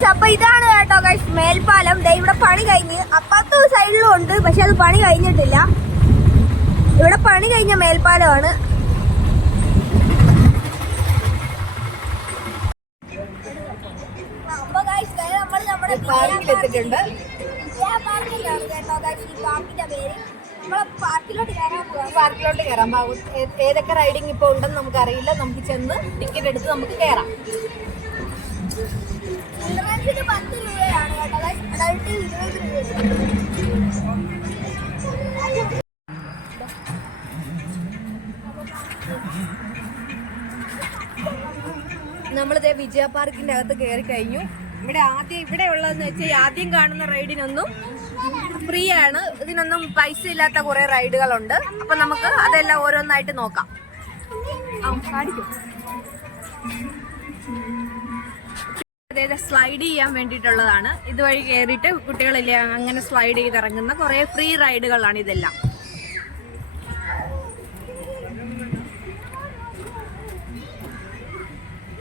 അപ്പൊ ഇതാണ് കേട്ടോ ഗൈസ് മേൽപ്പാലം. ഇവിടെ പണി കഴിഞ്ഞ് അപ്പുറത്തെ സൈഡിലും ഉണ്ട്, പക്ഷെ അത് പണി കഴിഞ്ഞിട്ടില്ല. ഇവിടെ പണി കഴിഞ്ഞ മേൽപ്പാലമാണ്. അപ്പൊ ഗൈസ് നമ്മൾ നമ്മുടെ പാർക്കിലാണ് കേട്ടോ ഗൈസ്. ഈ പാർക്കിന്റെ പേര് നമ്മളെ പാർക്കിലോട്ട് കയറാൻ പോകും. ഏതൊക്കെ റൈഡിങ് ഇപ്പൊ ഉണ്ടെന്ന് നമുക്ക് അറിയില്ല. നമുക്ക് ചെന്ന് ടിക്കറ്റ് എടുത്ത് നമുക്ക് കയറാം. ചിൽഡ്രൻസിന് 10 രൂപയാണ് കേട്ടോ ഗൈസ്. അഡൾട്ട് 20 രൂപ. നമ്മളിതേ വിജയ പാർക്കിന്റെ അകത്ത് കയറി കഴിഞ്ഞു. ഇവിടെ ഉള്ളതെന്ന് വെച്ചാൽ ആദ്യം കാണുന്ന റൈഡിനൊന്നും ഫ്രീ ആണ്. ഇതിനൊന്നും പൈസ ഇല്ലാത്ത കുറെ റൈഡുകളുണ്ട്. അപ്പൊ നമുക്ക് അതെല്ലാം ഓരോന്നായിട്ട് നോക്കാം. അതായത് സ്ലൈഡ് ചെയ്യാൻ വേണ്ടിയിട്ടുള്ളതാണ്. ഇതുവഴി കയറിയിട്ട് കുട്ടികളില്ല അങ്ങനെ സ്ലൈഡ് ചെയ്ത് ഇറങ്ങുന്ന കുറെ ഫ്രീ റൈഡുകളാണ് ഇതെല്ലാം.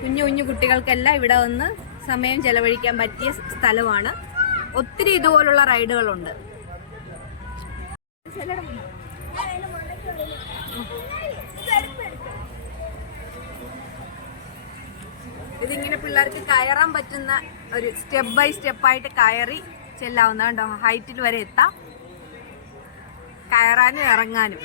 കുഞ്ഞു കുഞ്ഞു കുട്ടികൾക്കെല്ലാം ഇവിടെ വന്ന് സമയം ചെലവഴിക്കാൻ പറ്റിയ സ്ഥലമാണ്. ഒത്തിരി ഇതുപോലുള്ള റൈഡുകളുണ്ട്. ഇതിങ്ങനെ പിള്ളേർക്ക് കയറാൻ പറ്റുന്ന ഒരു സ്റ്റെപ്പ് ബൈ സ്റ്റെപ്പായിട്ട് കയറി ചെല്ലാവുന്ന കണ്ടോ. ഹൈറ്റിൽ വരെ എത്താം, കയറാനും ഇറങ്ങാനും.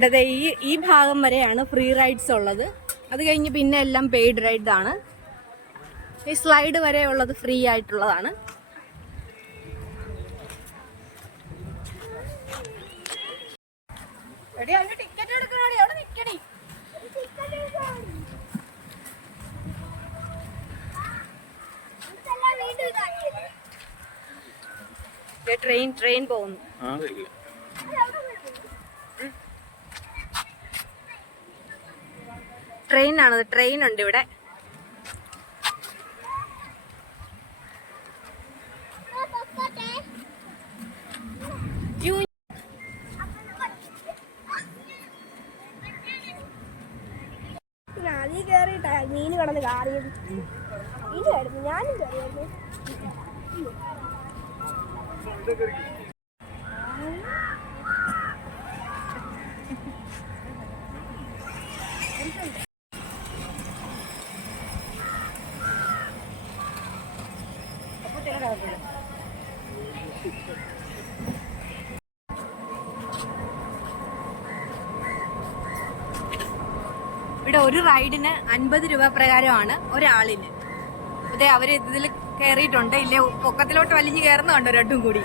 ഇവിടെ ഈ ഭാഗം വരെയാണ് ഫ്രീ റൈഡ്സ് ഉള്ളത്. അത് കഴിഞ്ഞ് പിന്നെ എല്ലാം പെയ്ഡ് റൈഡ് ആണ്. ഈ സ്ലൈഡ് വരെ ഉള്ളത് ഫ്രീ ആയിട്ടുള്ളതാണ്. ടിക്കറ്റ് എടുക്കണോടി, അവിടെ നിക്കടി. ട്രെയിൻ പോകുന്നു. ട്രെയിനാണത്. ട്രെയിൻ ഉണ്ട് ഇവിടെ. അതിൽ കയറിയിട്ടാ മീൻ കിടന്ന് കാറിയത്. മീനായിരുന്നു, ഞാനും കയറിയായിരുന്നു. ഇവിടെ ഒരു റൈഡിന് 50 രൂപ പ്രകാരമാണ് ഒരാളിന്. അതെ, അവര് ഇതിൽ കയറിയിട്ടുണ്ട്. ഇല്ലേ പൊക്കത്തിലോട്ട് വലിഞ്ഞു കയറുന്നുണ്ടോ രണ്ടും കൂടി.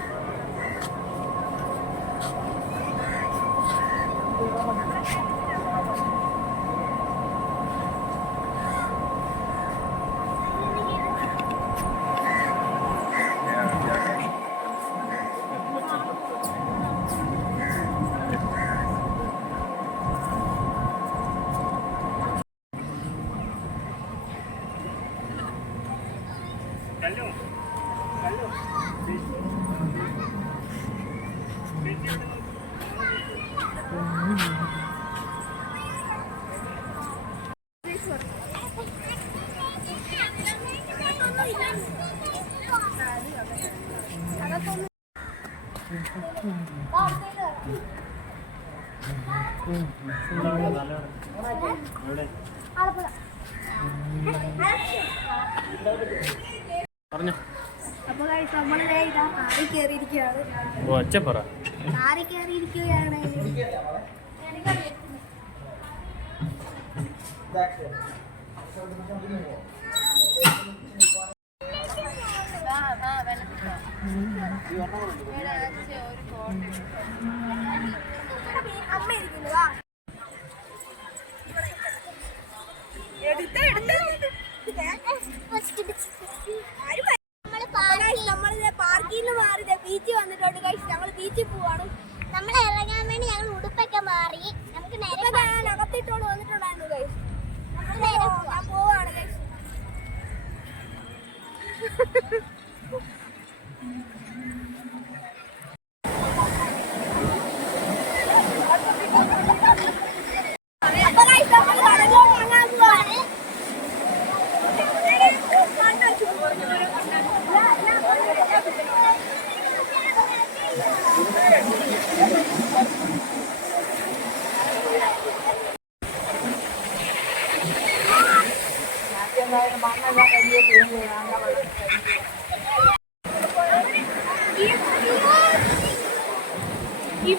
പറഞ്ഞോ. അപ്പൊ നമ്മള് ഇതാ കാറിൽ കയറിയിരിക്കുകയാണ്. ഒച്ചപ്പറ. കാറിൽ കയറിയിരിക്കുകയാണ്. അമ്മ ഇരിക്കുന്നതാ. നമ്മളിത് പാർക്കിൽ നിന്ന് മാറി ബീച്ചിൽ വന്നിട്ടുണ്ട്. ഞങ്ങൾ ബീച്ചിൽ പോവാണ്. നമ്മൾ ഇറങ്ങാൻ വേണ്ടി ഞങ്ങൾ ഉടുപ്പൊക്കെ മാറി നമുക്ക് നേരെ അകത്തിട്ടോണ്ട് വന്നിട്ടുണ്ടായിരുന്നു ഗൈസ്. ഞാൻ പോവാണ് ഗൈസ്. ഈ